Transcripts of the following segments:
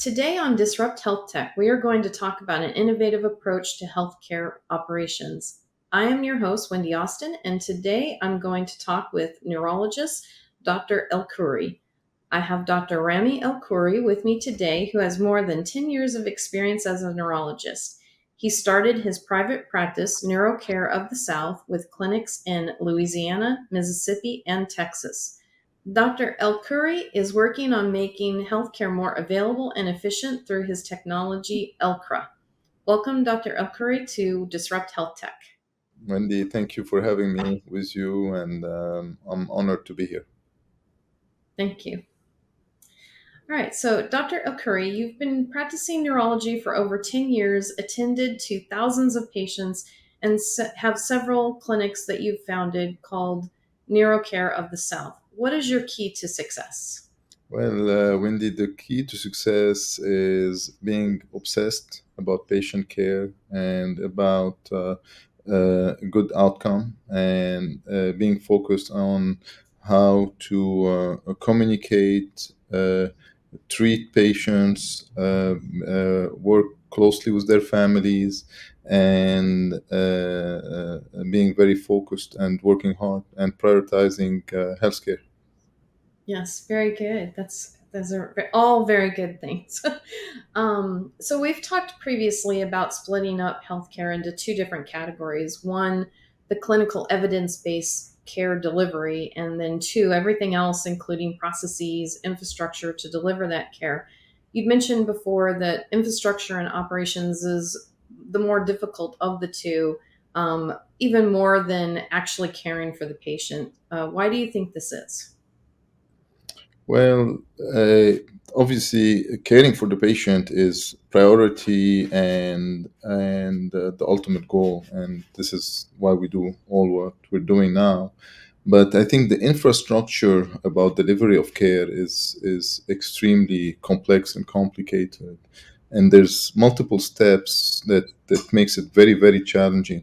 Today on Disrupt HealthTech, we are going to talk about an innovative approach to healthcare operations. I am your host, Wendy Austin, and today I'm going to talk with neurologist Dr. El Khoury. I have Dr. Ramy El Khoury with me today, who has more than 10 years of experience as a neurologist. He started his private practice, Neurocare of the South, with clinics in Louisiana, Mississippi, and Texas. Dr. El Khoury is working on making healthcare more available and efficient through his technology, ElKRA. Welcome, Dr. El Khoury, to Disrupt Health Tech. Wendy, thank you for having me with you, and I'm honored to be here. Thank you. All right, so Dr. El Khoury, you've been practicing neurology for over 10 years, attended to thousands of patients, and have several clinics that you've founded called Neurocare of the South. What is your key to success? Well, Wendy, the key to success is being obsessed about patient care and about a good outcome, and being focused on how to communicate, treat patients, work closely with their families, and being very focused and working hard and prioritizing healthcare. Yes, very good. Those are all very good things. So we've talked previously about splitting up healthcare into two different categories. One, the clinical evidence-based care delivery, and then two, everything else, including processes, infrastructure to deliver that care. You'd mentioned before that infrastructure and operations is the more difficult of the two, even more than actually caring for the patient. Why do you think this is? Well, uh, obviously, caring for the patient is priority and the ultimate goal, and this is why we do all what we're doing now. But I think the infrastructure about delivery of care is extremely complex and complicated, and there's multiple steps that makes it very, very challenging.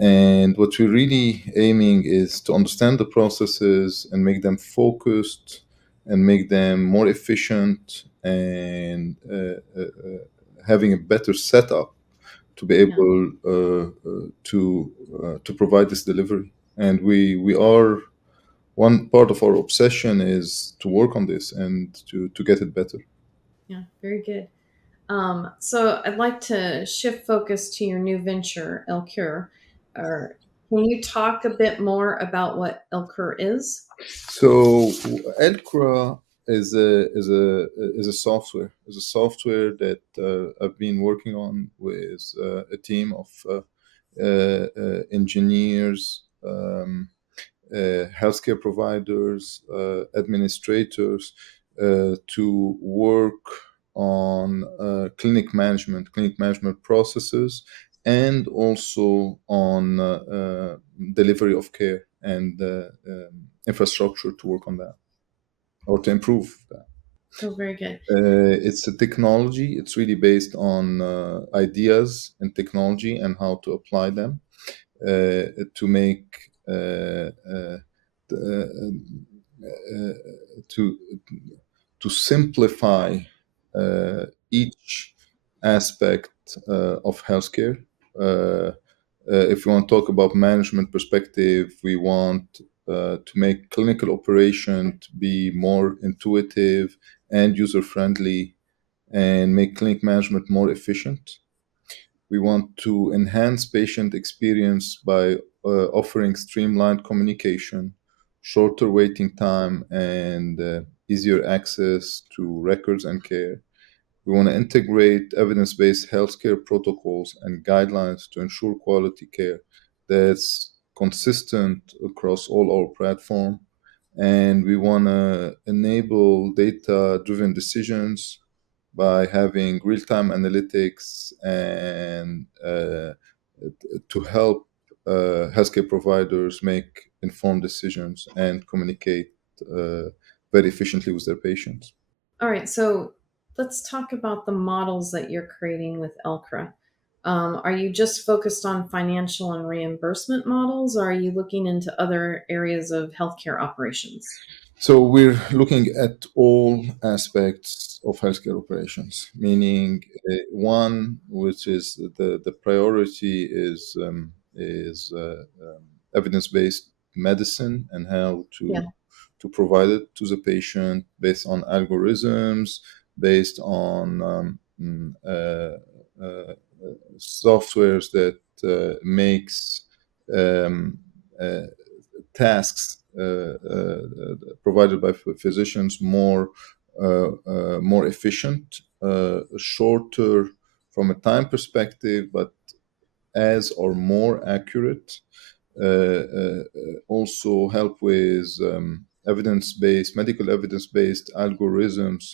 And what we're really aiming is to understand the processes and make them focused and make them more efficient, and having a better setup to be Yeah. able to provide this delivery. And we are, one part of our obsession is to work on this and to get it better. Yeah, very good. So I'd like to shift focus to your new venture, ElKRA. Or can you talk a bit more about what ElKRA is? So ElKRA is a software that I've been working on with a team of engineers, healthcare providers, administrators, to work on clinic management processes, and also on delivery of care and infrastructure to work on that or to improve that. Oh, very good. It's a technology. It's really based on ideas and technology and how to apply them to make uh, uh, to simplify each aspect of healthcare. If we want to talk about management perspective, we want to make clinical operation to be more intuitive and user friendly, and make clinic management more efficient. We want to enhance patient experience by offering streamlined communication, shorter waiting time, and easier access to records and care. We want to integrate evidence based healthcare protocols and guidelines to ensure quality care that's consistent across all our platform. And we want to enable data driven decisions by having real time analytics and to help healthcare providers make informed decisions and communicate uh, very efficiently with their patients. All right, so let's talk about the models that you're creating with ElKRA. Are you just focused on financial and reimbursement models, or are you looking into other areas of healthcare operations? So we're looking at all aspects of healthcare operations, meaning one, which is the priority is evidence-based medicine and how Yeah, to provide it to the patient based on algorithms, based on softwares that makes um, uh, tasks provided by physicians more efficient, shorter from a time perspective, but as or more accurate. Also help with medical evidence-based algorithms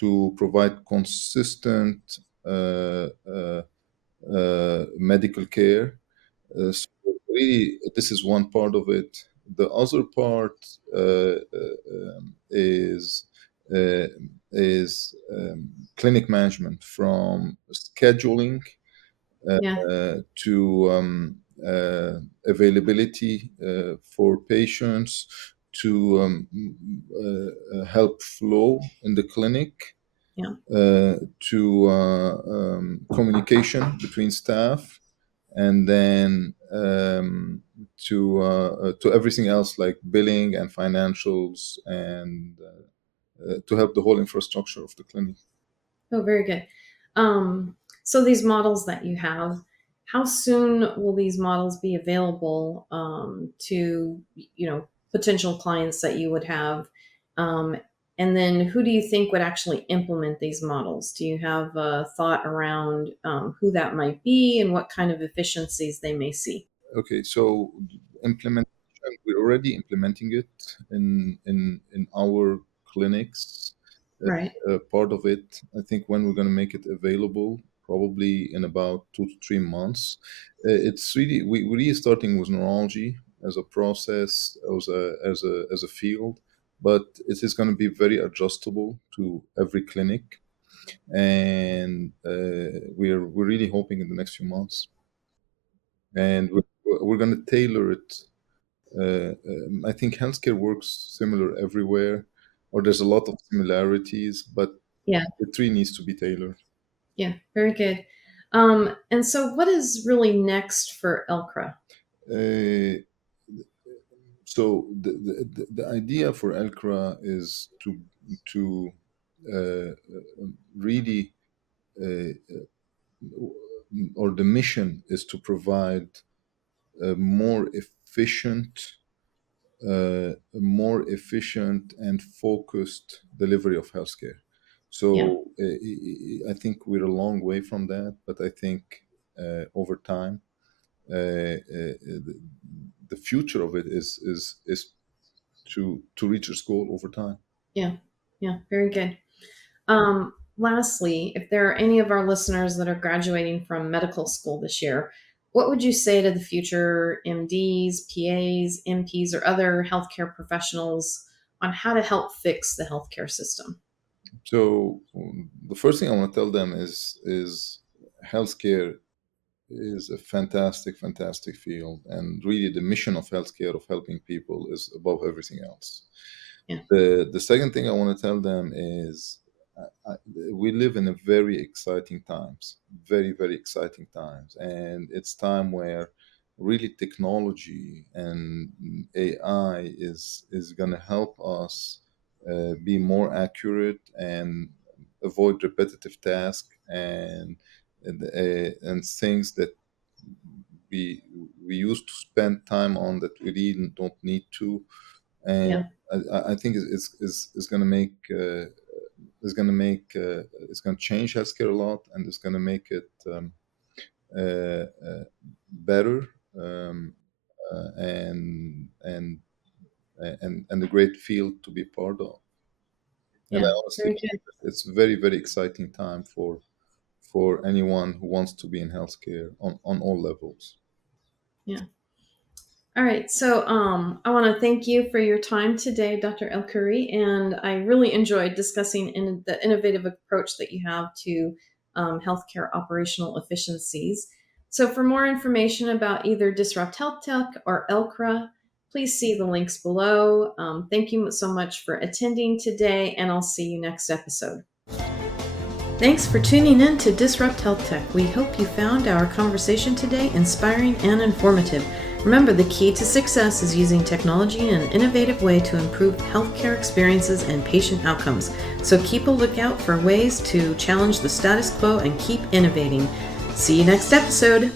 to provide consistent uh, uh, medical care. So really, this is one part of it. The other part uh, is clinic management, from scheduling yeah, to availability for patients, to help flow in the clinic, yeah, to communication between staff, and then to everything else like billing and financials, and to help the whole infrastructure of the clinic. oh, very good. So these models that you have, how soon will these models be available to potential clients that you would have? Um, and then who do you think would actually implement these models? Do you have a thought around who that might be and what kind of efficiencies they may see? Okay, so implementation, we're already implementing it in our clinics. Right. Part of it, I think, when we're going to make it available, probably in about 2 to 3 months. It's really we're really starting with neurology as a process, as a field, but it is going to be very adjustable to every clinic, and we're really hoping in the next few months, and we're going to tailor it. I think healthcare works similar everywhere, or there's a lot of similarities, but Yeah. it really needs to be tailored. Yeah. Very good. And so, what is really next for ElKRA? Uh, so the idea for ElKRA is to really uh, or the mission is to provide a more efficient and focused delivery of healthcare. Yeah. So I think we're a long way from that, but I think over time, the future of it is to reach its goal over time. Yeah. Yeah. Very good. Lastly, if there are any of our listeners that are graduating from medical school this year, what would you say to the future MDs, PAs, MPs, or other healthcare professionals on how to help fix the healthcare system? So the first thing I want to tell them is healthcare is a fantastic field, and really the mission of healthcare, of helping people, is above everything else. Yeah. The second thing I want to tell them is we live in a very exciting times, very exciting times, and it's time where really technology and AI is going to help us be more accurate and avoid repetitive tasks, and things that we we used to spend time on that we really don't need to. And Yeah. I think it's going to make it's going to change healthcare a lot, and it's going to make it better, um, and a great field to be part of. And I Yeah. honestly Very think good. it's very exciting time for anyone who wants to be in healthcare on all levels. Yeah. All right. So I want to thank you for your time today, Dr. El Khoury, and I really enjoyed discussing the innovative approach that you have to healthcare operational efficiencies. So for more information about either Disrupt Health Tech or ElKRA, Please see the links below. Thank you so much for attending today, and I'll see you next episode. Thanks for tuning in to Disrupt Health Tech. We hope you found our conversation today inspiring and informative. Remember, the key to success is using technology in an innovative way to improve healthcare experiences and patient outcomes. So keep a lookout for ways to challenge the status quo and keep innovating. See you next episode.